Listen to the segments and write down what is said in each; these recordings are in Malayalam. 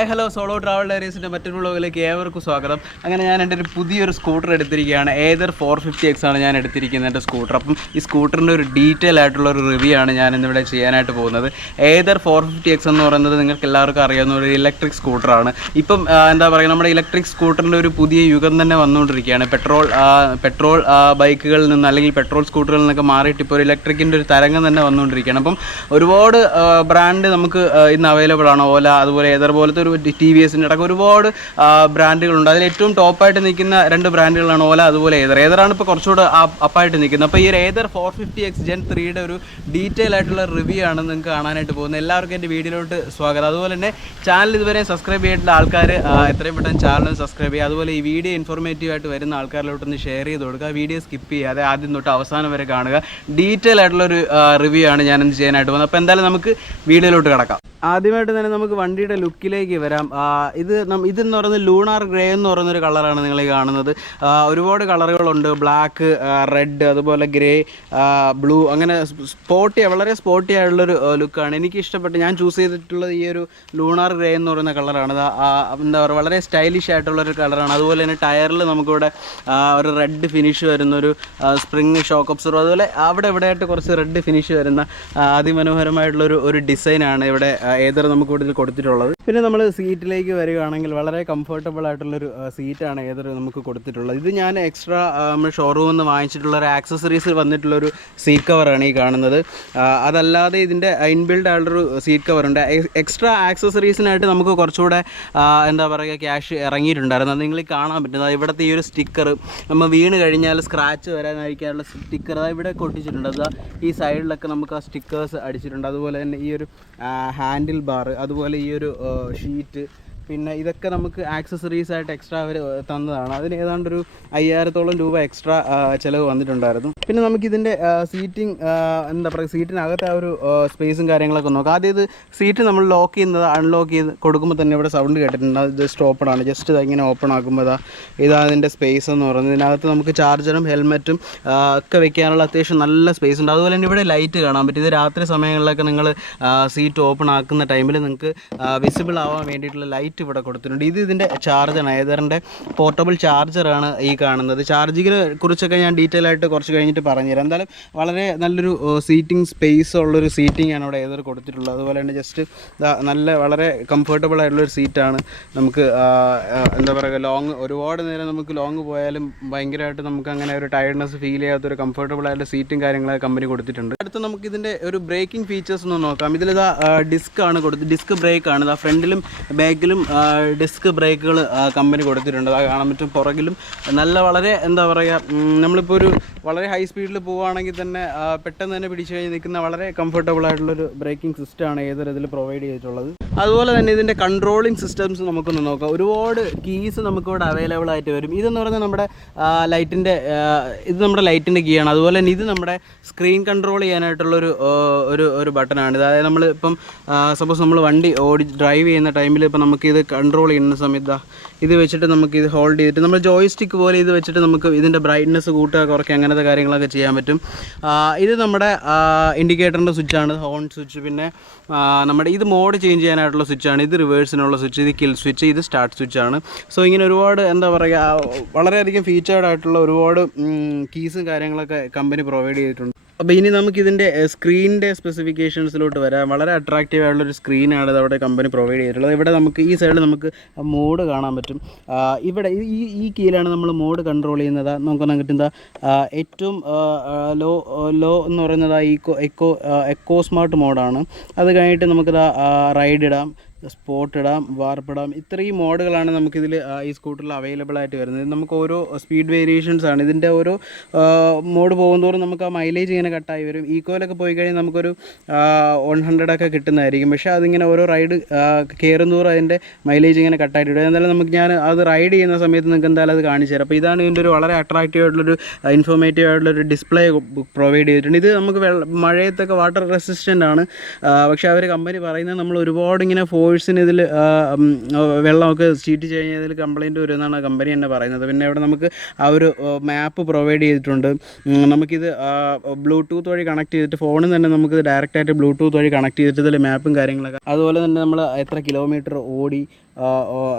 ഹായ് ഹലോ സോളോ ട്രാവൽ ഡയറീസിൻ്റെ മറ്റൊരു വ്ളോഗിലേക്ക് ഏവർക്കും സ്വാഗതം. അങ്ങനെ ഞാൻ എൻ്റെ ഒരു പുതിയൊരു സ്കൂട്ടർ എടുത്തിരിക്കുകയാണ്. ഏതർ 450X ആണ് ഞാൻ എടുത്തിരിക്കുന്നത് എൻ്റെ സ്കൂട്ടർ. അപ്പം ഈ സ്കൂട്ടറിൻ്റെ ഒരു ഡീറ്റെയിൽ ആയിട്ടുള്ള ഒരു റിവ്യൂ ആണ് ഞാൻ ഇന്നിവിടെ ചെയ്യാനായിട്ട് പോകുന്നത്. ഏതർ 450X എന്ന് പറയുന്നത് നിങ്ങൾക്ക് എല്ലാവർക്കും അറിയാവുന്ന ഒരു ഇലക്ട്രിക് സ്കൂട്ടറാണ്. ഇപ്പം എന്താ പറയുക, നമ്മുടെ ഇലക്ട്രിക് സ്കൂട്ടറിൻ്റെ ഒരു പുതിയ യുഗം തന്നെ വന്നുകൊണ്ടിരിക്കുകയാണ്. പെട്രോൾ ബൈക്കുകളിൽ നിന്ന് അല്ലെങ്കിൽ പെട്രോൾ സ്കൂട്ടറുകളിൽ നിന്നൊക്കെ മാറിയിട്ട് ഇപ്പോൾ ഒരു ഇലക്ട്രിക്കിൻ്റെ ഒരു തരംഗം തന്നെ വന്നുകൊണ്ടിരിക്കുകയാണ്. അപ്പം ഒരുപാട് ബ്രാൻഡ് നമുക്ക് ഇന്ന് അവൈലബിൾ ആണ്. ഓല, അതുപോലെ ഏതർ പോലത്തെ ഒരു TVSൻ്റെ അടക്കം ഒരുപാട് ബ്രാൻഡുകളുണ്ട്. അതിൽ ഏറ്റവും ടോപ്പായിട്ട് നിൽക്കുന്ന രണ്ട് ബ്രാൻഡുകളാണ് ഓല, അതുപോലെ ഏതറാണ് ഇപ്പോൾ കുറച്ചുകൂടെ അപ്പായിട്ട് നിൽക്കുന്നത്. അപ്പോൾ ഈ ഒരു ഏതർ 450X Gen 3യുടെ ഒരു ഡീറ്റെയിൽ ആയിട്ടുള്ള റിവ്യൂ ആണ് നിങ്ങൾക്ക് കാണാനായിട്ട് പോകുന്നത്. എല്ലാവർക്കും എൻ്റെ വീഡിയോയിലോട്ട് സ്വാഗതം. അതുപോലെ തന്നെ ചാനൽ ഇതുവരെ സബ്സ്ക്രൈബ് ചെയ്തിട്ടുള്ള ആൾക്കാർ എത്രയും പെട്ടെന്ന് ചാനൽ സബ്സ്ക്രൈബ് ചെയ്യുക. അതുപോലെ ഈ വീഡിയോ ഇൻഫോർമേറ്റീവ് ആയിട്ട് വരുന്ന ആൾക്കാരിലോട്ടൊന്ന് ഷെയർ ചെയ്ത് കൊടുക്കുക. വീഡിയോ സ്കിപ്പ് ചെയ്യാതെ ആദ്യം തൊട്ട് അവസാനം വരെ കാണുക. ഡീറ്റെയിൽ ആയിട്ടുള്ളൊരു റിവ്യൂ ആണ് ഞാനിന്ന് ചെയ്യാനായിട്ട് പോകുന്നത്. അപ്പോൾ എന്തായാലും നമുക്ക് വീഡിയോയിലോട്ട് കിടക്കാം. ആദ്യമായിട്ട് തന്നെ നമുക്ക് വണ്ടിയുടെ ലുക്കിലേക്ക് വരാം. ഇതെന്ന് പറയുന്നത് ലൂണാർ ഗ്രേ എന്ന് പറയുന്നൊരു കളറാണ് നിങ്ങൾ ഈ കാണുന്നത്. ഒരുപാട് കളറുകളുണ്ട്. ബ്ലാക്ക്, റെഡ്, അതുപോലെ ഗ്രേ, ബ്ലൂ, അങ്ങനെ വളരെ സ്പോർട്ടി ആയിട്ടുള്ളൊരു ലുക്കാണ്. എനിക്ക് ഇഷ്ടപ്പെട്ട് ഞാൻ ചൂസ് ചെയ്തിട്ടുള്ളത് ഈ ഒരു ലൂണാർ ഗ്രേ എന്ന് പറയുന്ന കളറാണ്. എന്താ പറയുക, വളരെ സ്റ്റൈലിഷ് ആയിട്ടുള്ളൊരു കളറാണ്. അതുപോലെ തന്നെ ടയറിൽ നമുക്കിവിടെ ഒരു റെഡ് ഫിനിഷ് വരുന്നൊരു സ്പ്രിങ് ഷോക്ക് ഒബ്സർവർ, അതുപോലെ അവിടെ ഇവിടെയായിട്ട് കുറച്ച് റെഡ് ഫിനിഷ് വരുന്ന അതിമനോഹരമായിട്ടുള്ളൊരു ഡിസൈനാണ് ഇവിടെ ഏതർ നമുക്ക് കൂടുതൽ കൊടുത്തിട്ടുള്ളത്. പിന്നെ നമ്മൾ സീറ്റിലേക്ക് വരികയാണെങ്കിൽ വളരെ കംഫർട്ടബിൾ ആയിട്ടുള്ളൊരു സീറ്റാണ് ഏതർ നമുക്ക് കൊടുത്തിട്ടുള്ളത്. ഇത് ഞാൻ എക്സ്ട്രാ നമ്മൾ ഷോറൂമിൽ നിന്ന് വാങ്ങിച്ചിട്ടുള്ള ഒരു ആക്സസറീസ് വന്നിട്ടുള്ളൊരു സീറ്റ് കവറാണ് ഈ കാണുന്നത്. അതല്ലാതെ ഇതിൻ്റെ ഇൻബിൽഡ് ആയിട്ടുള്ളൊരു സീറ്റ് കവറുണ്ട്. എക്സ്ട്രാ ആക്സസറീസിനായിട്ട് നമുക്ക് കുറച്ചുകൂടെ എന്താ പറയുക ക്യാഷ് ഇറങ്ങിയിട്ടുണ്ടായിരുന്നു. അത് നിങ്ങൾ കാണാൻ പറ്റുന്നത് ഇവിടുത്തെ ഈ ഒരു സ്റ്റിക്കർ, നമ്മൾ വീണ് കഴിഞ്ഞാൽ സ്ക്രാച്ച് വരാനായിരിക്കാനുള്ള സ്റ്റിക്കർ ഇവിടെ കൊട്ടിച്ചിട്ടുണ്ട്. അത് ഈ സൈഡിലൊക്കെ നമുക്ക് ആ സ്റ്റിക്കേഴ്സ് അടിച്ചിട്ടുണ്ട്. അതുപോലെ തന്നെ ഈ ഒരു ഹാൻഡിൽ ബാർ, അതുപോലെ ഈ ഒരു ഷീറ്റ്, പിന്നെ ഇതൊക്കെ നമുക്ക് ആക്സസറീസ് ആയിട്ട് എക്സ്ട്രാ അവർ തന്നതാണ്. അതിന് ഏതാണ്ടൊരു 5000-ഓളം രൂപ എക്സ്ട്രാ ചിലവ് വന്നിട്ടുണ്ടായിരുന്നു. പിന്നെ നമുക്കിതിൻ്റെ സീറ്റിംഗ് എന്താ പറയുക, സീറ്റിനകത്തെ ആ ഒരു സ്പേസും കാര്യങ്ങളൊക്കെ നോക്കാം. ആദ്യം ഇത് സീറ്റ് നമ്മൾ ലോക്ക് ചെയ്യുന്നത് അൺലോക്ക് ചെയ്ത് കൊടുക്കുമ്പോൾ തന്നെ ഇവിടെ സൗണ്ട് കേട്ടിട്ടുണ്ട്. അത് ജസ്റ്റ് ഓപ്പൺ ആണ്. ജസ്റ്റ് ഇങ്ങനെ ഓപ്പൺ ആക്കുമ്പോൾ ഇതാ അതിൻ്റെ സ്പേസ് എന്ന് പറയുന്നത്. ഇതിനകത്ത് നമുക്ക് ചാർജറും ഹെൽമെറ്റും ഒക്കെ വെക്കാനുള്ള അത്യാവശ്യം നല്ല സ്പേസ് ഉണ്ട്. അതുപോലെ തന്നെ ഇവിടെ ലൈറ്റ് കാണാൻ പറ്റും. ഇത് രാത്രി സമയങ്ങളിലൊക്കെ നിങ്ങൾ സീറ്റ് ഓപ്പൺ ആക്കുന്ന ടൈമിൽ നിങ്ങൾക്ക് വിസിബിൾ ആവാൻ വേണ്ടിയിട്ടുള്ള ലൈറ്റ് ഇവിടെ കൊടുത്തിട്ടുണ്ട്. ഇതിൻ്റെ ചാർജറാണ്, ഏതറിൻ്റെ പോർട്ടബിൾ ചാർജറാണ് ഈ കാണുന്നത്. ചാർജിങ്ങിനെ കുറിച്ചൊക്കെ ഞാൻ ഡീറ്റെയിൽ ആയിട്ട് കുറച്ച് കഴിഞ്ഞിട്ട് പറഞ്ഞുതരാം. എന്തായാലും വളരെ നല്ലൊരു സീറ്റിംഗ് സ്പേസ് ഉള്ളൊരു സീറ്റിംഗ് ആണ് ഇവിടെ ഏതർ കൊടുത്തിട്ടുള്ളത്. അതുപോലെ തന്നെ ജസ്റ്റ് വളരെ കംഫർട്ടബിൾ ആയിട്ടുള്ളൊരു സീറ്റാണ്. നമുക്ക് എന്താ പറയുക, ഒരുപാട് നേരം നമുക്ക് ലോങ് പോയാലും ഭയങ്കരമായിട്ട് നമുക്ക് അങ്ങനെ ഒരു ടയർഡ്നെസ് ഫീൽ ചെയ്യാത്തൊരു കംഫർട്ടബിൾ ആയിട്ടുള്ള സീറ്റും കാര്യങ്ങളൊക്കെ കമ്പനി കൊടുത്തിട്ടുണ്ട്. അടുത്ത് നമുക്ക് ഇതിൻ്റെ ഒരു ബ്രേക്കിംഗ് ഫീച്ചേഴ്സ് ഒന്ന് നോക്കാം. ഇതിലിതാ ഡിസ്ക് ബ്രേക്കാണ്. ഫ്രണ്ടിലും ബാക്കിലും ഡിസ്ക് ബ്രേക്കുകൾ കമ്പനി കൊടുത്തിട്ടുണ്ട്. അത് കാണാൻ പറ്റും. പുറകിലും വളരെ എന്താ പറയുക, നമ്മളിപ്പോൾ ഒരു വളരെ ഹൈ സ്പീഡിൽ പോവുകയാണെങ്കിൽ തന്നെ പെട്ടെന്ന് തന്നെ പിടിച്ചു കഴിഞ്ഞ് നിൽക്കുന്ന വളരെ കംഫർട്ടബിൾ ആയിട്ടുള്ളൊരു ബ്രേക്കിംഗ് സിസ്റ്റമാണ് ഏതൊരു ഇതിൽ പ്രൊവൈഡ് ചെയ്തിട്ടുള്ളത്. അതുപോലെ തന്നെ ഇതിൻ്റെ കൺട്രോളിങ് സിസ്റ്റംസ് നമുക്കൊന്ന് നോക്കാം. ഒരുപാട് കീസ് നമുക്കിവിടെ അവൈലബിൾ ആയിട്ട് വരും. ഇതെന്ന് പറയുന്നത് നമ്മുടെ ലൈറ്റിൻ്റെ കീ ആണ്. അതുപോലെ തന്നെ ഇത് നമ്മുടെ സ്ക്രീൻ കൺട്രോൾ ചെയ്യാനായിട്ടുള്ളൊരു ഒരു ബട്ടണാണ്. അതായത് നമ്മൾ ഇപ്പം സപ്പോസ് നമ്മൾ വണ്ടി ഡ്രൈവ് ചെയ്യുന്ന ടൈമിൽ ഇപ്പം നമുക്കിത് കൺട്രോൾ ചെയ്യുന്ന സമയത്ത് ഇത് വെച്ചിട്ട് നമുക്കിത് ഹോൾഡ് ചെയ്തിട്ട് നമ്മൾ ജോയ്സ്റ്റിക്ക് പോലെ ഇത് വെച്ചിട്ട് നമുക്ക് ഇതിൻ്റെ ബ്രൈറ്റ്നസ് കൂട്ടുക, കുറയ്ക്കുക, അങ്ങനത്തെ കാര്യങ്ങളൊക്കെ ചെയ്യാൻ പറ്റും. ഇത് നമ്മുടെ ഇൻഡിക്കേറ്ററിൻ്റെ സ്വിച്ചാണ്, ഹോൺ സ്വിച്ച്. പിന്നെ നമ്മുടെ ഇത് മോഡ് ചേഞ്ച് ചെയ്യാനായിട്ടുള്ള സ്വിച്ചാണ്. ഇത് റിവേഴ്സിനുള്ള സ്വിച്ച്, ഇത് കിൽ സ്വിച്ച്, ഇത് സ്റ്റാർട്ട് സ്വിച്ചാണ്. സോ ഇങ്ങനെ ഒരുപാട് എന്താ പറയുക, വളരെയധികം ഫീച്ചേർഡ് ആയിട്ടുള്ള ഒരുപാട് കീസും കാര്യങ്ങളൊക്കെ കമ്പനി പ്രൊവൈഡ് ചെയ്തിട്ടുണ്ട്. അപ്പോൾ ഇനി നമുക്കിതിൻ്റെ സ്ക്രീനിൻ്റെ സ്പെസിഫിക്കേഷൻസിലോട്ട് വരാം. വളരെ അട്രാക്റ്റീവ് ആയിട്ടുള്ളൊരു സ്ക്രീനാണ് അവിടെ കമ്പനി പ്രൊവൈഡ് ചെയ്തിട്ടുള്ളത്. ഇവിടെ നമുക്ക് ഈ സൈഡിൽ നമുക്ക് മോഡ് കാണാൻ പറ്റും. ഇവിടെ ഈ കീയിലാണ് നമ്മൾ മോഡ് കൺട്രോൾ ചെയ്യുന്നത്. നമുക്ക് കിട്ടുന്ന ഏറ്റവും ലോ എന്ന് പറയുന്നത് എക്കോ സ്മാർട്ട് മോഡാണ്. അത് കഴിഞ്ഞിട്ട് നമുക്കിത് റൈഡ് ഇടാം, സ്പോട്ട് ഇടാം, വാർപ്പ് ഇടാം. ഇത്രയും മോഡുകളാണ് നമുക്കിതിൽ ഈ സ്കൂട്ടറിൽ അവൈലബിൾ ആയിട്ട് വരുന്നത്. നമുക്ക് ഓരോ സ്പീഡ് വേരിയേഷൻസ് ആണ്. ഇതിൻ്റെ ഓരോ മോഡ് പോകുന്നതോറും നമുക്ക് ആ മൈലേജ് ഇങ്ങനെ കട്ടായി വരും. ഈക്കോയിലൊക്കെ പോയി കഴിഞ്ഞാൽ നമുക്കൊരു 100 ഒക്കെ കിട്ടുന്നതായിരിക്കും. പക്ഷേ അതിങ്ങനെ ഓരോ റൈഡ് കയറുന്നതോറും അതിൻ്റെ മൈലേജ് ഇങ്ങനെ കട്ടായിട്ട് വരും. എന്തായാലും ഞാൻ അത് റൈഡ് ചെയ്യുന്ന സമയത്ത് നിങ്ങൾക്ക് എന്തായാലും അത് കാണിച്ചു തരാം. അപ്പോൾ ഇതാണ് ഇതിൻ്റെ ഒരു വളരെ അട്രാക്റ്റീവ് ആയിട്ടുള്ളൊരു ഇൻഫോർമേറ്റീവ് ആയിട്ടുള്ളൊരു ഡിസ്പ്ലേ പ്രൊവൈഡ് ചെയ്തിട്ടുണ്ട്. ഇത് നമുക്ക് മഴയത്തൊക്കെ വാട്ടർ റെസിസ്റ്റൻ്റ് ആണ്. പക്ഷേ അവർ കമ്പനി പറയുന്നത് നമ്മൾ ഒരുപാട് ഇങ്ങനെ ഫോഴ്സിന് ഇതിൽ വെള്ളമൊക്കെ ചീറ്റ് കഴിഞ്ഞാൽ ഇതിൽ കംപ്ലയിൻറ്റ് വരുമെന്നാണ് കമ്പനി തന്നെ പറയുന്നത്. പിന്നെ ഇവിടെ നമുക്ക് ആ ഒരു മാപ്പ് പ്രൊവൈഡ് ചെയ്തിട്ടുണ്ട്. നമുക്കിത് ബ്ലൂടൂത്ത് വഴി കണക്ട് ചെയ്തിട്ട് ഫോണിൽ തന്നെ നമുക്ക് ഡയറക്റ്റായിട്ട് ബ്ലൂടൂത്ത് വഴി കണക്ട് ചെയ്തിട്ട് ഇതിൽ മാപ്പും കാര്യങ്ങളൊക്കെ, അതുപോലെ തന്നെ നമ്മൾ എത്ര കിലോമീറ്റർ ഓടി,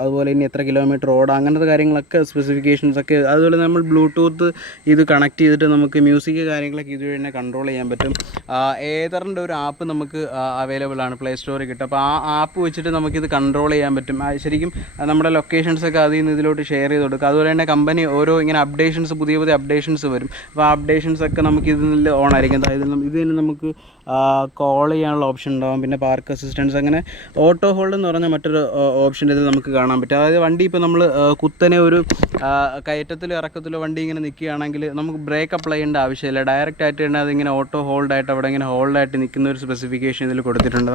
അതുപോലെ ഇനി എത്ര കിലോമീറ്റർ ഓടാം, അങ്ങനത്തെ കാര്യങ്ങളൊക്കെ സ്പെസിഫിക്കേഷൻസൊക്കെ. അതുപോലെ നമ്മൾ ബ്ലൂടൂത്ത് ഇത് കണക്ട് ചെയ്തിട്ട് നമുക്ക് മ്യൂസിക് കാര്യങ്ങളൊക്കെ ഇതുവഴി തന്നെ കൺട്രോൾ ചെയ്യാൻ പറ്റും. ഏതറിൻ്റെ ഒരു ആപ്പ് നമുക്ക് അവൈലബിൾ ആണ്, പ്ലേ സ്റ്റോറിൽ കിട്ടും. അപ്പോൾ ആ ആപ്പ് വെച്ചിട്ട് നമുക്കിത് കൺട്രോൾ ചെയ്യാൻ പറ്റും. ശരിക്കും നമ്മുടെ ലൊക്കേഷൻസൊക്കെ അതിൽ നിന്ന് ഇതിലോട്ട് ഷെയർ ചെയ്ത് കൊടുക്കുക. അതുപോലെ തന്നെ കമ്പനി ഓരോ ഇങ്ങനെ അപ്ഡേഷൻസ്, പുതിയ പുതിയ അപ്ഡേഷൻസ് വരും. അപ്പോൾ ആ അപ്ഡേഷൻസൊക്കെ നമുക്ക് ഇതിൽ ഓൺ ആയിരിക്കും. അതായത് ഇത് തന്നെ നമുക്ക് കോൾ ചെയ്യാനുള്ള ഓപ്ഷൻ ഉണ്ടാകും, പിന്നെ പാർക്ക് അസിസ്റ്റൻസ്, അങ്ങനെ ഓട്ടോ ഹോൾഡ് എന്ന് പറഞ്ഞാൽ മറ്റൊരു ഓപ്ഷൻ ഇതിൽ നമുക്ക് കാണാൻ പറ്റും. അതായത് വണ്ടി ഇപ്പോൾ നമ്മൾ കുത്തനെ ഒരു കയറ്റത്തിലോ ഇറക്കത്തിലോ വണ്ടി ഇങ്ങനെ നിൽക്കുകയാണെങ്കിൽ നമുക്ക് ബ്രേക്ക് അപ്ലൈ ചെയ്യേണ്ട ആവശ്യമില്ല. ഡയറക്റ്റ് ആയിട്ട് തന്നെ അതിങ്ങനെ ഓട്ടോ ഹോൾഡായിട്ട് അവിടെ ഇങ്ങനെ ഹോൾഡായിട്ട് നിൽക്കുന്ന ഒരു സ്പെസിഫിക്കേഷൻ ഇതിൽ കൊടുത്തിട്ടുണ്ട്.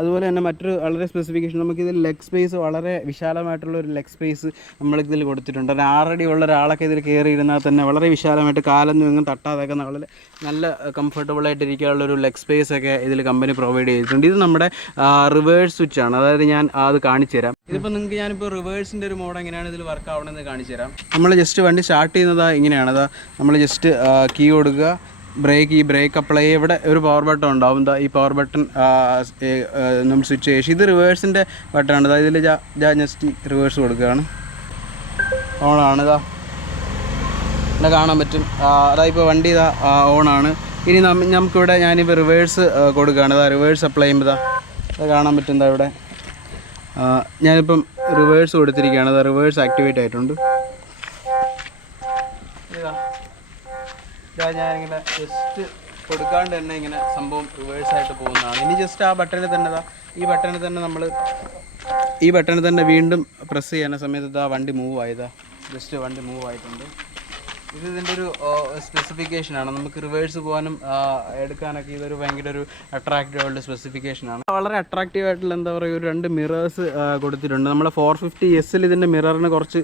അതുപോലെ തന്നെ മറ്റൊരു വളരെ സ്പെസിഫിക്കേഷൻ, നമുക്കിതിൽ ലെഗ് സ്പേസ്, വളരെ വിശാലമായിട്ടുള്ള ഒരു ലെഗ് സ്പേസ് നമ്മളിതിൽ കൊടുത്തിട്ടുണ്ട്. ഒരു 6 അടി ഉള്ള ഒരാളൊക്കെ ഇതിൽ കയറി ഇരുന്നാൽ തന്നെ വളരെ വിശാലമായിട്ട് കാലൊന്നും എങ്ങും തട്ടാതൊക്കെ വളരെ നല്ല കംഫർട്ടബിളായിട്ടിരിക്കാനുള്ളൊരു ലെഗ് സ്പേസ് ഒക്കെ ഇതിൽ കമ്പനി പ്രൊവൈഡ് ചെയ്തിട്ടുണ്ട്. ഇത് നമ്മുടെ റിവേഴ്സ് സ്വിച്ചാണ്. അതായത് ഞാൻ അത് കാണിച്ചു തരാം. ഇതിപ്പോൾ നിങ്ങൾക്ക് ഞാനിപ്പോൾ റിവേഴ്സിൻ്റെ ഒരു മോഡ് എങ്ങനെയാണ് ഇതിൽ വർക്ക് ആവണമെന്ന് കാണിച്ചു തരാം. നമ്മൾ ജസ്റ്റ് വണ്ടി സ്റ്റാർട്ട് ചെയ്യുന്നത് ഇങ്ങനെയാണ്. നമ്മൾ ജസ്റ്റ് കീ കൊടുക്കുക, ബ്രേക്ക് അപ്ലൈ ചെയ്യുക. ഇവിടെ ഒരു പവർ ബട്ടൺ ഉണ്ടാവും. ഈ പവർ ബട്ടൺ നമ്മൾ സ്വിച്ച് ചെയ്യുക. ഇത് റിവേഴ്സിൻ്റെ ബട്ടണാണ്. അതായത് ഇതിൽ ജസ്റ്റ് റിവേഴ്സ് കൊടുക്കുകയാണ്, ഓണാണ്. ഇവിടെ കാണാൻ പറ്റും. അതായത് ഇപ്പോൾ വണ്ടി ഓണാണ്. ഇനി നമുക്കിവിടെ ഞാനിപ്പോൾ റിവേഴ്സ് കൊടുക്കുകയാണ്. റിവേഴ്സ് അപ്ലൈ ചെയ്യുമ്പോൾ അത് കാണാൻ പറ്റും. ഇവിടെ ഞാനിപ്പം റിവേഴ്സ് കൊടുത്തിരിക്കുകയാണ്. റിവേഴ്സ് ആക്ടിവേറ്റ് ആയിട്ടുണ്ട്. ഞാനിങ്ങനെ ജസ്റ്റ് കൊടുക്കാണ്ട് തന്നെ ഇങ്ങനെ സംഭവം റിവേഴ്സായിട്ട് പോകുന്നതാണ്. ഇനി ജസ്റ്റ് ആ ബട്ടണിൽ തന്നെ ഈ ബട്ടണിൽ തന്നെ വീണ്ടും പ്രസ് ചെയ്യുന്ന സമയത്ത് വണ്ടി മൂവ് ആയതാ. ജസ്റ്റ് വണ്ടി മൂവ് ആയിട്ടുണ്ട്. ഇതിൻ്റെ ഒരു സ്പെസിഫിക്കേഷനാണ്. നമുക്ക് റിവേഴ്സ് പോകാനും എടുക്കാനൊക്കെ ഇതൊരു ഭയങ്കര ഒരു അട്രാക്റ്റീവ് ആയിട്ടുള്ള സ്പെസിഫിക്കേഷനാണ്. വളരെ അട്രാക്റ്റീവ് ആയിട്ടുള്ള എന്താ പറയുക, ഒരു 2 മിറേഴ്സ് കൊടുത്തിട്ടുണ്ട്. നമ്മുടെ 450S ഇതിൻ്റെ മിററിന് കുറച്ച്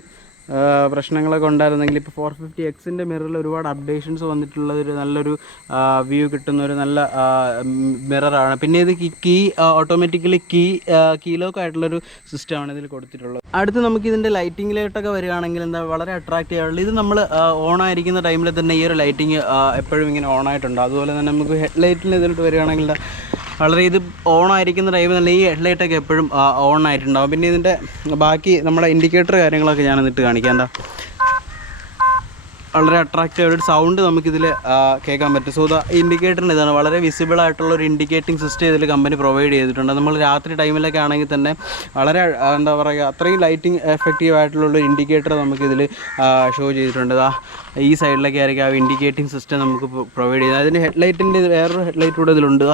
പ്രശ്നങ്ങളൊക്കെ ഉണ്ടായിരുന്നെങ്കിൽ ഇപ്പോൾ 450Xൻ്റെ മിററിൽ ഒരുപാട് അപ്ഡേഷൻസ് വന്നിട്ടുള്ള ഒരു നല്ലൊരു വ്യൂ കിട്ടുന്ന ഒരു നല്ല മിററാണ്. പിന്നെ ഇത് ഓട്ടോമാറ്റിക്കലി കീ ലോക്ക് ആയിട്ടുള്ളൊരു സിസ്റ്റമാണ് ഇതിൽ കൊടുത്തിട്ടുള്ളത്. അടുത്ത് നമുക്ക് ഇതിൻ്റെ ലൈറ്റിങ്ങിലോട്ടൊക്കെ വരികയാണെങ്കിൽ വളരെ അട്രാക്റ്റീവ് ആയിട്ടുള്ള, ഇത് നമ്മൾ ഓൺ ആയിരിക്കുന്ന ടൈമിൽ തന്നെ ഈ ഒരു ലൈറ്റിങ് എപ്പോഴും ഇങ്ങനെ ഓൺ ആയിട്ടുണ്ട്. അതുപോലെ തന്നെ നമുക്ക് ഹെഡ് ലൈറ്റിൽ ഇതിലോട്ട് വരികയാണെങ്കിൽ വളരെ ഇത് ഓൺ ആയിരിക്കുന്ന ടൈമിൽ തന്നെ ഈ ഹെഡ്ലൈറ്റൊക്കെ എപ്പോഴും ഓൺ ആയിട്ടുണ്ടാകും. പിന്നെ ഇതിൻ്റെ ബാക്കി നമ്മുടെ ഇൻഡിക്കേറ്റർ കാര്യങ്ങളൊക്കെ ഞാൻ എന്നിട്ട് കാണിക്കാം. വളരെ അട്രാക്റ്റീവ് ഒരു സൗണ്ട് നമുക്കിതിൽ കേൾക്കാൻ പറ്റും. സോ ഇൻഡിക്കേറ്ററിന് ഇതാണ് വളരെ വിസിബിൾ ആയിട്ടുള്ള ഒരു ഇൻഡിക്കേറ്റിംഗ് സിസ്റ്റം ഇതിൽ കമ്പനി പ്രൊവൈഡ് ചെയ്തിട്ടുണ്ട്. നമ്മൾ രാത്രി ടൈമിലൊക്കെ ആണെങ്കിൽ തന്നെ വളരെ എന്താ പറയുക, അത്രയും ലൈറ്റിംഗ് എഫക്റ്റീവ് ആയിട്ടുള്ള ഇൻഡിക്കേറ്റർ നമുക്കിതിൽ ഷോ ചെയ്തിട്ടുണ്ട്. ഈ സൈഡിലൊക്കെ ആയിരിക്കും ആ ഇൻഡിക്കേറ്റിംഗ് സിസ്റ്റം നമുക്ക് പ്രൊവൈഡ് ചെയ്യുന്നത്. അതിന് ഹെഡ്ലൈറ്റിൻ്റെ വേറൊരു ഹെഡ്ലൈറ്റ് കൂടെ ഇതിലുണ്ട്.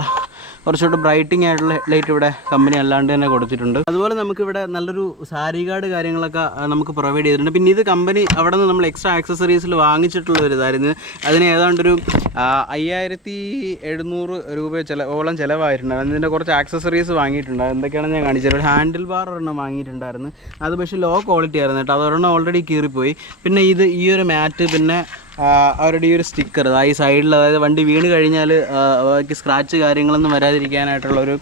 കുറച്ചുകൂടെ ബ്രൈറ്റിംഗ് ആയിട്ടുള്ള ഹെഡ്ലൈറ്റ് ഇവിടെ കമ്പനി അല്ലാണ്ട് തന്നെ കൊടുത്തിട്ടുണ്ട്. അതുപോലെ നമുക്കിവിടെ നല്ലൊരു സാരി ഗാർഡ് കാര്യങ്ങളൊക്കെ നമുക്ക് പ്രൊവൈഡ് ചെയ്തിട്ടുണ്ട്. പിന്നെ ഇത് കമ്പനി അവിടെ നിന്ന് നമ്മൾ എക്സ്ട്രാ ആക്സസറീസിൽ വാങ്ങിച്ചിട്ടുള്ള ഒരു ഇതായിരുന്നു. അതിന് ഏതാണ്ടൊരു 5700 രൂപ ഓളം ചിലവായിട്ടുണ്ടായിരുന്നു. ഇതിൻ്റെ കുറച്ച് ആക്സസറീസ് വാങ്ങിയിട്ടുണ്ട്. എന്തൊക്കെയാണെന്ന് ഞാൻ കാണിച്ചത്. ഒരു ഹാൻഡിൽ ബാർ ഒരെണ്ണം വാങ്ങിയിട്ടുണ്ടായിരുന്നു. അത് പക്ഷേ ലോ ക്വാളിറ്റി ആയിരുന്നു കേട്ടോ. അതൊരെണ്ണം ഓൾറെഡി കീറിപ്പോയി. പിന്നെ ഈ ഒരു മാറ്റ്, പിന്നെ അവരുടെ ഈ ഒരു സ്റ്റിക്കർ ഈ സൈഡിൽ, അതായത് വണ്ടി വീണ് കഴിഞ്ഞാൽ സ്ക്രാച്ച് കാര്യങ്ങളൊന്നും വരാതിരിക്കാനായിട്ടുള്ളൊരു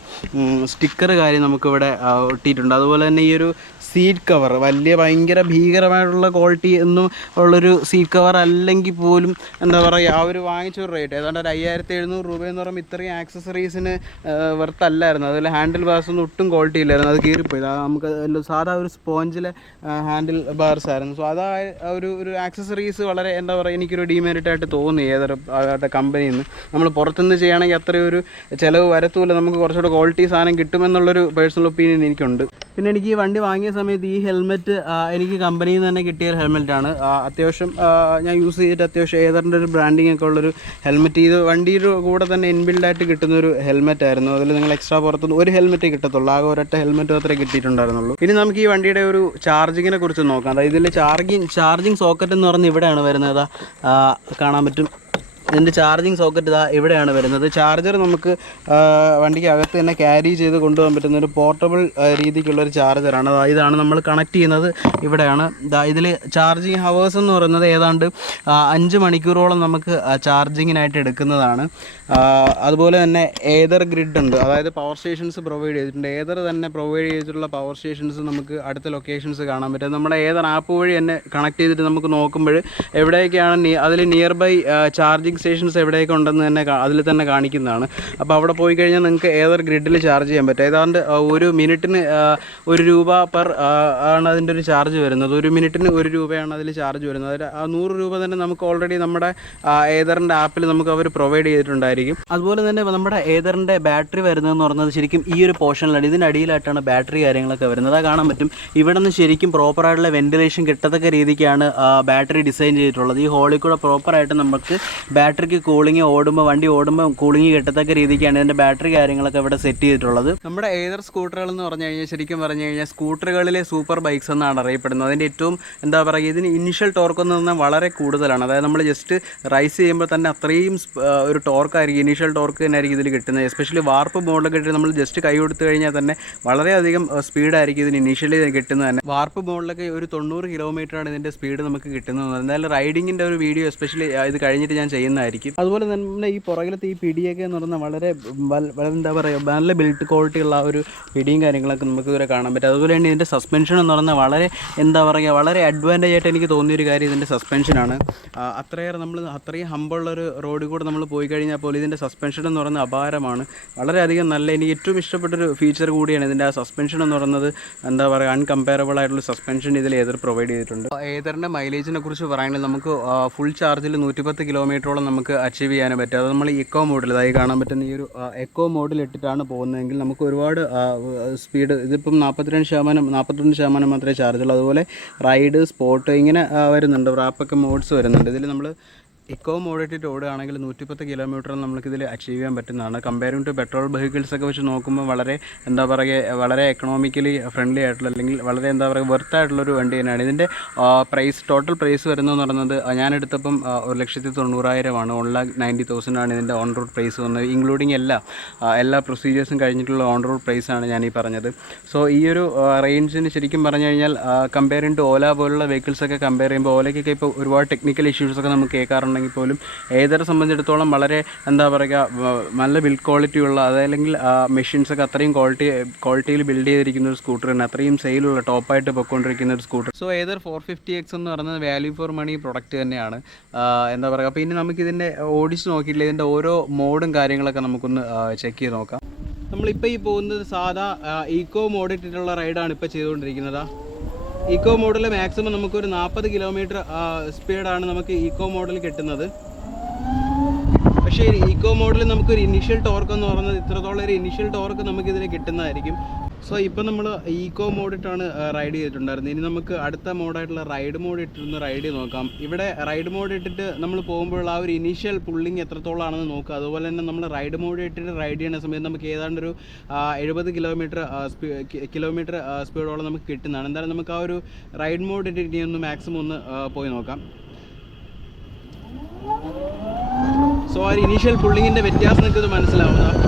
സ്റ്റിക്കർ കാര്യം നമുക്കിവിടെ ഒട്ടിയിട്ടുണ്ട്. അതുപോലെ തന്നെ ഈ ഒരു സീറ്റ് കവർ ഭയങ്കര ഭീകരമായിട്ടുള്ള ക്വാളിറ്റി ഒന്നും ഉള്ളൊരു സീറ്റ് കവർ അല്ലെങ്കിൽ പോലും എന്താ പറയുക, ആ ഒരു വാങ്ങിച്ചൊരു റേറ്റ് ഏതാണ്ട് ഒരു 5700 രൂപയെന്ന് പറയുമ്പോൾ ഇത്രയും ആക്സസറീസിന് വെറുത്തല്ലായിരുന്നു. അതുപോലെ ഹാൻഡിൽ ബാർസ് ഒന്നും ഒട്ടും ക്വാളിറ്റി ഇല്ലായിരുന്നു. അത് കീറിപ്പോയി. നമുക്ക് സാധാ ഒരു സ്പോഞ്ചിലെ ഹാൻഡിൽ ബാർസ് ആയിരുന്നു. സോ ഒരു ആക്സസറീസ് വളരെ എന്താ പറയുക, എനിക്കൊരു ഡീമെറിറ്റായിട്ട് തോന്നി ഏതൊരു കമ്പനിയിൽ നിന്ന്. നമ്മൾ പുറത്തുനിന്ന് ചെയ്യുകയാണെങ്കിൽ അത്രയും ഒരു ചിലവ് വരത്തുമില്ല, നമുക്ക് കുറച്ചുകൂടെ ക്വാളിറ്റി സാധനം കിട്ടുമെന്നുള്ളൊരു പേഴ്സണൽ ഒപ്പീനിയൻ എനിക്കുണ്ട്. പിന്നെ എനിക്ക് ഈ വണ്ടി വാങ്ങിയ സമയത്ത് ഈ ഹെൽമെറ്റ് എനിക്ക് കമ്പനിയിൽ നിന്ന് തന്നെ കിട്ടിയ ഒരു ഹെൽമെറ്റാണ്. അത്യാവശ്യം ഞാൻ യൂസ് ചെയ്തിട്ട് അത്യാവശ്യം ഏതറിൻ്റെ ഒരു ബ്രാൻഡിങ് ഒക്കെ ഉള്ളൊരു ഹെൽമെറ്റ്. ഇത് വണ്ടിയുടെ കൂടെ തന്നെ ഇൻബിൽഡായിട്ട് കിട്ടുന്നൊരു ഹെൽമെറ്റ് ആയിരുന്നു. അതിൽ നിങ്ങൾ എക്സ്ട്രാ പുറത്തുനിന്ന് ഒരു ഹെൽമെറ്റ് കിട്ടത്തുള്ളൂ. ആകെ ഒരൊറ്റ ഹെൽമെറ്റ് മാത്രമേ കിട്ടിയിട്ടുണ്ടായിരുന്നുള്ളൂ. ഇനി നമുക്ക് ഈ വണ്ടിയുടെ ഒരു ചാർജിങ്ങിനെ കുറിച്ച് നോക്കാം. അതായത് ഇതിൽ ചാർജിങ് സോക്കറ്റ് എന്ന് പറഞ്ഞ് ഇവിടെയാണ് വരുന്നത്. കാണാൻ പറ്റും. ഇതിൻ്റെ ചാർജിങ് സോക്കറ്റ് ഇവിടെയാണ് വരുന്നത്. ചാർജർ നമുക്ക് വണ്ടിക്ക് അകത്ത് തന്നെ ക്യാരി ചെയ്ത് കൊണ്ടുപോകാൻ പറ്റുന്ന ഒരു പോർട്ടബിൾ രീതിക്കുള്ളൊരു ചാർജറാണ്. ഇതാണ് നമ്മൾ കണക്ട് ചെയ്യുന്നത് ഇവിടെയാണ്. ഇതിൽ ചാർജിങ് ഹവേഴ്സ് എന്ന് പറയുന്നത് ഏതാണ്ട് 5 മണിക്കൂറോളം നമുക്ക് ചാർജിങ്ങിനായിട്ട് എടുക്കുന്നതാണ്. അതുപോലെ തന്നെ ഏതർ ഗ്രിഡ് ഉണ്ട്, അതായത് പവർ സ്റ്റേഷൻസ് പ്രൊവൈഡ് ചെയ്തിട്ടുണ്ട്. ഏതർ തന്നെ പ്രൊവൈഡ് ചെയ്തിട്ടുള്ള പവർ സ്റ്റേഷൻസ് നമുക്ക് അടുത്ത ലൊക്കേഷൻസ് കാണാൻ പറ്റും. നമ്മുടെ ഏതർ ആപ്പ് വഴി തന്നെ കണക്ട് ചെയ്തിട്ട് നമുക്ക് നോക്കുമ്പോൾ എവിടെയൊക്കെയാണ് അതിൽ നിയർ ബൈ ചാർജിങ് സ്റ്റേഷൻസ് എവിടെയൊക്കെ ഉണ്ടെന്ന് തന്നെ അതിൽ തന്നെ കാണിക്കുന്നതാണ്. അപ്പോൾ അവിടെ പോയി കഴിഞ്ഞാൽ നിങ്ങൾക്ക് ഏതൊരു ഗ്രിഡിൽ ചാർജ് ചെയ്യാൻ പറ്റും. ഏതാണ്ട് ഒരു മിനിറ്റിന് 1 രൂപ ആണ് അതിൻ്റെ ഒരു ചാർജ് വരുന്നത്. 1 മിനിറ്റിന് 1 രൂപയാണ് അതിൽ ചാർജ് വരുന്നത്. അതിൽ 100 രൂപ തന്നെ നമുക്ക് ഓൾറെഡി നമ്മുടെ ഏതറിൻ്റെ ആപ്പിൽ നമുക്ക് അവർ പ്രൊവൈഡ് ചെയ്തിട്ടുണ്ടായിരിക്കും. അതുപോലെ തന്നെ നമ്മുടെ ഏതറിൻ്റെ ബാറ്ററി വരുന്നതെന്ന് പറഞ്ഞത് ശരിക്കും ഈ ഒരു പോർഷനിലാണ്, ഇതിനടിയിലായിട്ടാണ് ബാറ്ററി കാര്യങ്ങളൊക്കെ വരുന്നത്. അത് കാണാൻ പറ്റും. ഇവിടെ നിന്ന് ശരിക്കും പ്രോപ്പറായിട്ടുള്ള വെന്റിലേഷൻ കിട്ടത്തക്ക രീതിക്കാണ് ബാറ്ററി ഡിസൈൻ ചെയ്തിട്ടുള്ളത്. ഈ ഹോളിൽ കൂടെ പ്രോപ്പറായിട്ട് നമുക്ക് ബാറ്ററിക്ക് കൂളിംഗ് വണ്ടി ഓടുമ്പോൾ കൂളിംഗ് കിട്ടത്തക്ക രീതിക്കാണ് ഇതിൻ്റെ ബാറ്ററി കാര്യങ്ങളൊക്കെ ഇവിടെ സെറ്റ് ചെയ്തിട്ടുള്ളത്. നമ്മുടെ ഏതർ സ്കൂട്ടറുകൾ എന്ന് പറഞ്ഞു കഴിഞ്ഞാൽ ശരിക്കും പറഞ്ഞു കഴിഞ്ഞാൽ സ്കൂട്ടറുകളിലെ സൂപ്പർ ബൈക്സ് എന്നാണ് അറിയപ്പെടുന്നത്. അതിൻ്റെ ഏറ്റവും എന്താ പറയുക, ഇതിന് ഇനിഷ്യൽ ടോർക്ക് എന്ന് പറഞ്ഞാൽ വളരെ കൂടുതലാണ്. അതായത് നമ്മൾ ജസ്റ്റ് റൈസ് ചെയ്യുമ്പോൾ തന്നെ അത്രയും ഒരു ടോർക്കായിരിക്കും, ഇനീഷ്യൽ ടോർക്ക് തന്നെ ആയിരിക്കും ഇതിൽ കിട്ടുന്നത്. എസ്പെഷ്യലി വാർപ്പ് മോഡിലൊക്കെ ഇട്ട് നമ്മൾ ജസ്റ്റ് കൈ കൊടുത്തു കഴിഞ്ഞാൽ തന്നെ വളരെയധികം സ്പീഡായിരിക്കും ഇതിന് ഇനീഷ്യലി കിട്ടുന്നത് തന്നെ. വാർപ്പ് മോഡിലൊക്കെ ഒരു 90 കിലോമീറ്ററാണ് ഇതിൻ്റെ സ്പീഡ് നമുക്ക് കിട്ടുന്നത്. എന്തായാലും റൈഡിങ്ങിൻ്റെ ഒരു വീഡിയോ എസ്പെഷ്യലി ഇത് കഴിഞ്ഞിട്ട് ഞാൻ ചെയ്യുന്നതായിരിക്കും. അതുപോലെ തന്നെ ഈ പുറകിലത്തെ ഈ പിടിയൊക്കെ എന്ന് പറഞ്ഞാൽ വളരെ എന്താ പറയുക, നല്ല ബിൽഡ് ക്വാളിറ്റി ഉള്ള ഒരു പിടിയും കാര്യങ്ങളൊക്കെ നമുക്ക് ഇവരെ കാണാൻ പറ്റും. അതുപോലെ തന്നെ ഇതിൻ്റെ സസ്പെൻഷൻ എന്ന് പറഞ്ഞാൽ വളരെ എന്താ പറയുക, വളരെ അഡ്വാൻറ്റേജ് ആയിട്ട് എനിക്ക് തോന്നിയൊരു കാര്യം ഇതിൻ്റെ സസ്പെൻഷനാണ്. അത്രയും ഹമ്പുള്ളൊരു റോഡിൽ കൂടെ നമ്മൾ പോയി കഴിഞ്ഞാൽ പോലും ഇതിൻ്റെ സസ്പെൻഷൻ എന്ന് പറയുന്നത് അപാരമാണ്. വളരെയധികം നല്ല, എനിക്ക് ഏറ്റവും ഇഷ്ടപ്പെട്ടൊരു ഫീച്ചർ കൂടിയാണ് ഇതിൻ്റെ ആ സസ്പെൻഷൻ എന്ന് പറയുന്നത്. എന്താ പറയുക, അൺകമ്പയറബിൾ ആയിട്ടുള്ള സസ്പെൻഷൻ ഇതിൽ ഏതർ പ്രൊവൈഡ് ചെയ്തിട്ടുണ്ട്. ഏതറിൻ്റെ മൈലേജിനെ കുറിച്ച് പറയുകയാണെങ്കിൽ നമുക്ക് ഫുൾ ചാർജിൽ 110 കിലോമീറ്ററോളം നമുക്ക് അച്ചീവ് ചെയ്യാൻ പറ്റും. അത് നമ്മൾ എക്കോ മോഡിൽ അതായി കാണാൻ പറ്റുന്ന ഈ ഒരു എക്കോ മോഡിൽ ഇട്ടിട്ടാണ് പോകുന്നതെങ്കിൽ നമുക്ക് ഒരുപാട് സ്പീഡ്, ഇതിപ്പം 41% മാത്രമേ ചാർജുള്ളൂ. അതുപോലെ റൈഡ്, സ്പോട്ട് ഇങ്ങനെ വരുന്നുണ്ട്, റാപ്പൊക്കെ മോഡ്സ് വരുന്നുണ്ട്. ഇതിൽ നമ്മൾ ഇക്കോ മോഡിറ്റിട്ട് ഓടുകയാണെങ്കിൽ 110 കിലോമീറ്റർ നമുക്കിതിൽ അച്ചീവ് ചെയ്യാൻ പറ്റുന്നതാണ്. കമ്പയറിംഗ് ടു പെട്രോൾ വെഹിക്കിൾസൊക്കെ വെച്ച് നോക്കുമ്പോൾ വളരെ എന്താ പറയുക, വളരെ എക്കണോമിക്കലി ഫ്രണ്ട്ലി ആയിട്ടുള്ള, അല്ലെങ്കിൽ വളരെ എന്താ പറയുക വെർത്തായിട്ടുള്ളൊരു വണ്ടി തന്നെയാണ്. ഇതിൻ്റെ ടോട്ടൽ പ്രൈസ് വരുന്നതെന്ന് പറയുന്നത് ഞാൻ എടുത്തപ്പം 1,90,000 ആണ്. 1,90,000 ആണ് ഇതിൻ്റെ ഓൺ റോഡ് പ്രൈസ് വന്നത്, ഇൻക്ലൂഡിങ് എല്ലാ പ്രൊസീജിയേഴ്സും കഴിഞ്ഞിട്ടുള്ള ഓൺ റോഡ് പ്രൈസാണ് ഞാൻ ഈ പറഞ്ഞത്. സോ ഈ ഒരു റേഞ്ചിന് ശരിക്കും പറഞ്ഞു കഴിഞ്ഞാൽ കമ്പയറിംഗ് ടു ഓല പോലുള്ള വെഹിക്കിൾസൊക്കെ കമ്പയർ ചെയ്യുമ്പോൾ, ഓലയ്ക്കൊക്കെ ഇപ്പോൾ ഒരുപാട് ടെക്നിക്കൽ ഇഷ്യൂസൊക്കെ നമുക്ക് കേൾക്കാറുണ്ടെങ്കിൽ പോലും ഏതറെ സംബന്ധിച്ചിടത്തോളം വളരെ എന്താ പറയുക, നല്ല ബിൽഡ് ക്വാളിറ്റി ഉള്ള, അതല്ലെങ്കിൽ മെഷീൻസൊക്കെ അത്രയും ക്വാളിറ്റിയിൽ ബിൽഡ് ചെയ്തിരിക്കുന്ന ഒരു സ്കൂട്ടർ തന്നെ, അത്രയും സെയിലുള്ള ടോപ്പായിട്ട് പൊയ്ക്കൊണ്ടിരിക്കുന്ന ഒരു സ്കൂട്ടർ. സോ ഏതർ 450X എന്ന് പറയുന്നത് വാല്യൂ ഫോർ മണി പ്രൊഡക്റ്റ് തന്നെയാണ്. എന്താ പറയുക, അപ്പോൾ ഇനി നമുക്കിതിൻ്റെ ഓടിച്ച് നോക്കിയിട്ടില്ല, ഇതിൻ്റെ ഓരോ മോഡും കാര്യങ്ങളൊക്കെ നമുക്കൊന്ന് ചെക്ക് ചെയ്ത് നോക്കാം. നമ്മളിപ്പോൾ ഈ പോകുന്നത് സാധാ ഈക്കോ മോഡ് ഇട്ടിട്ടുള്ള റൈഡാണ് ഇപ്പോൾ ചെയ്തുകൊണ്ടിരിക്കുന്നത്. ഈക്കോ മോഡിൽ മാക്സിമം നമുക്കൊരു 40 കിലോമീറ്റർ സ്പീഡാണ് നമുക്ക് ഈക്കോ മോഡിൽ കിട്ടുന്നത്. പക്ഷേ ഈക്കോ മോഡിൽ നമുക്കൊരു ഇനിഷ്യൽ ടോർക്ക് എന്ന് പറയുന്നത് ഇത്രത്തോളം ഒരു ഇനിഷ്യൽ ടോർക്ക് നമുക്കിതിൽ കിട്ടുന്നതായിരിക്കും. സോ ഇപ്പോൾ നമ്മൾ ഈക്കോ മോഡിട്ടാണ് റൈഡ് ചെയ്തിട്ടുണ്ടായിരുന്നത്. ഇനി നമുക്ക് അടുത്ത മോഡായിട്ടുള്ള റൈഡ് മോഡ് ഇട്ടിരുന്ന് റൈഡ് ചെയ്ത് നോക്കാം. ഇവിടെ റൈഡ് മോഡ് ഇട്ടിട്ട് നമ്മൾ പോകുമ്പോഴുള്ള ആ ഒരു ഇനീഷ്യൽ പുള്ളിങ് എത്രത്തോളം ആണെന്ന് നോക്കുക. അതുപോലെ തന്നെ നമ്മൾ റൈഡ് മോഡ് ഇട്ടിട്ട് റൈഡ് ചെയ്യുന്ന സമയത്ത് നമുക്ക് ഏതാണ്ടൊരു 70 കിലോമീറ്റർ സ്പീഡോളം നമുക്ക് കിട്ടുന്നതാണ്. എന്തായാലും നമുക്ക് ആ ഒരു റൈഡ് മോഡ് ഇട്ടിട്ട് ഇനി ഒന്ന് മാക്സിമം ഒന്ന് പോയി നോക്കാം. സോ ആ ഒരു ഇനീഷ്യൽ പുള്ളിങ്ങിൻ്റെ വ്യത്യാസം നിങ്ങൾക്ക് ഇത് മനസ്സിലാവുന്നതാണ്.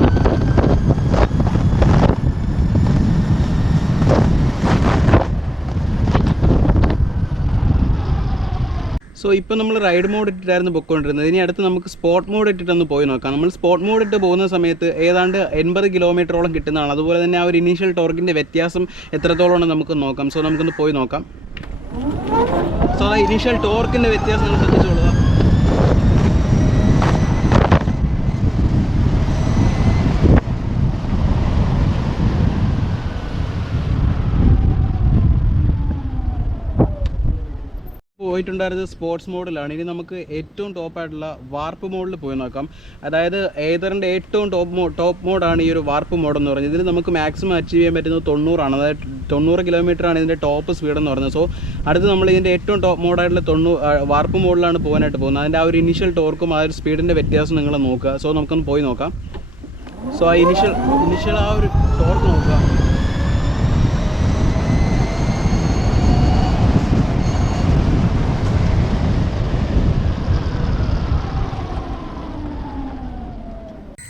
സോ ഇപ്പോൾ നമ്മൾ റൈഡ് മോഡ് ഇട്ടിട്ടായിരുന്നു പൊയ്ക്കൊണ്ടിരുന്നത്. ഇനി അടുത്ത് നമുക്ക് സ്പോട്ട് മോഡ് ഇട്ടിട്ടൊന്ന് പോയി നോക്കാം. നമ്മൾ സ്പോട്ട് മോഡ് ഇട്ട് പോകുന്ന സമയത്ത് ഏതാണ്ട് 80 കിലോമീറ്ററോളം കിട്ടുന്നതാണ്. അതുപോലെ തന്നെ ആ ഒരു ഇനീഷ്യൽ ടോർക്കിൻ്റെ വ്യത്യാസം എത്രത്തോളം നമുക്ക് നോക്കാം. സോ നമുക്കൊന്ന് പോയി നോക്കാം. സോ ആ ഇനീഷ്യൽ ടോർക്കിൻ്റെ വ്യത്യാസം നമ്മൾ ശ്രദ്ധിച്ചോളുക. പോയിട്ടുണ്ടായിരുന്നത് സ്പോർട്സ് മോഡിലാണ്. ഇനി നമുക്ക് ഏറ്റവും ടോപ്പായിട്ടുള്ള വാർപ്പ് മോഡിൽ പോയി നോക്കാം. അതായത് ഏതറിൻ്റെ ഏറ്റവും ടോപ്പ് മോഡാണ് ഈ ഒരു വാർപ്പ് മോഡ് എന്ന് പറയുന്നത്. ഇതിൽ നമുക്ക് മാക്സിമം അച്ചീവ് ചെയ്യാൻ പറ്റുന്നത് 90 ആണ്. അതായത് 90 കിലോമീറ്ററാണ് ഇതിൻ്റെ ടോപ്പ് സ്പീഡ് എന്ന് പറയുന്നത്. സോ അടുത്ത് നമ്മൾ ഇതിൻ്റെ ഏറ്റവും ടോപ്പ് മോഡായിട്ടുള്ള വാർപ്പ് മോഡിലാണ് പോകാനായിട്ട് പോകുന്നത്. അതിൻ്റെ ആ ഒരു ഇനീഷ്യൽ ടോർക്കും ആ ഒരു സ്പീഡിൻ്റെ വ്യത്യാസം നിങ്ങൾ നോക്കുക. സോ നമുക്കൊന്ന് പോയി നോക്കാം. സോ ആ ഇനീഷ്യൽ ആ ഒരു ടോർക്ക് നോക്കുക.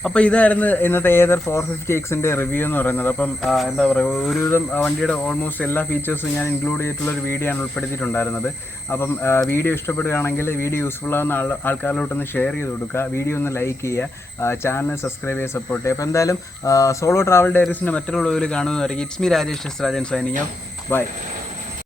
അപ്പോൾ ഇതായിരുന്നു ഇന്നത്തെ ഏതർ 450Xൻ്റെ റിവ്യൂ എന്ന് പറയുന്നത്. അപ്പം എന്താ പറയുക, ഒരുവിധം വണ്ടിയുടെ ഓൾമോസ്റ്റ് എല്ലാ ഫീച്ചേഴ്സും ഞാൻ ഇൻക്ലൂഡ് ചെയ്തിട്ടുള്ളൊരു വീഡിയോ ആണ് ഉൾപ്പെടുത്തിയിട്ടുണ്ടായിരുന്നത്. അപ്പം വീഡിയോ ഇഷ്ടപ്പെടുകയാണെങ്കിൽ വീഡിയോ യൂസ്ഫുൾ ആവുന്ന ആൾക്കാരിലോട്ടൊന്ന് ഷെയർ ചെയ്ത് കൊടുക്കുക, വീഡിയോ ഒന്ന് ലൈക്ക് ചെയ്യുക, ചാനൽ സബ്സ്ക്രൈബ് ചെയ്ത് സപ്പോർട്ട് ചെയ്യുക. അപ്പോൾ എന്തായാലും സോളോ ട്രാവൽ ഡയറീസിൻ്റെ മറ്റുള്ള വീഡിയോയിൽ കാണുന്നതായിരിക്കും. It's me Rajesh Rajan signing off. By.